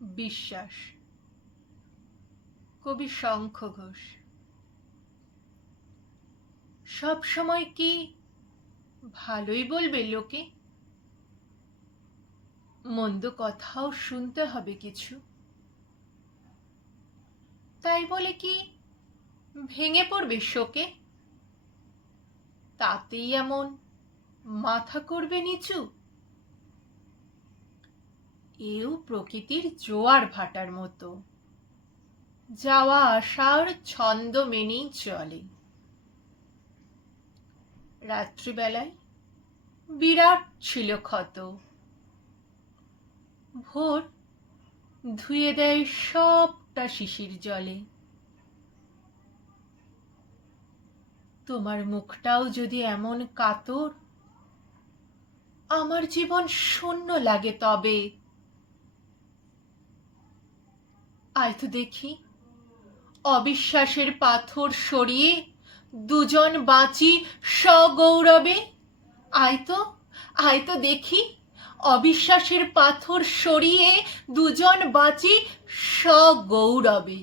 বিশ্বাস। কবি শঙ্খ ঘোষ। সব সময় কি ভালোই বলবে লোকে? মন্দ কথাও শুনতে হবে কিছু। তাই বলে কি ভেঙে পড়বে শোকে? তাতেই এমন মাথা করবে নিচু। এও প্রকৃতির জোয়ার ভাটার মতো। যাওয়া আসার ছন্দ মেনেই চলে। রাত্রিবেলায় বিরাট ছিল ক্ষত। ভোর ধুয়ে দেয় সবটা শিশির জলে। তোমার মুখটাও যদি এমন কাতর, আমার জীবন শূন্য লাগে তবে। আয় তো দেখি। অবিশ্বাসের পাথর সরিয়ে দুজন বাঁচি সগৌরবে। আয় তো আয় তো দেখি। অবিশ্বাসের পাথর সরিয়ে দুজন বাঁচি সগৌরবে।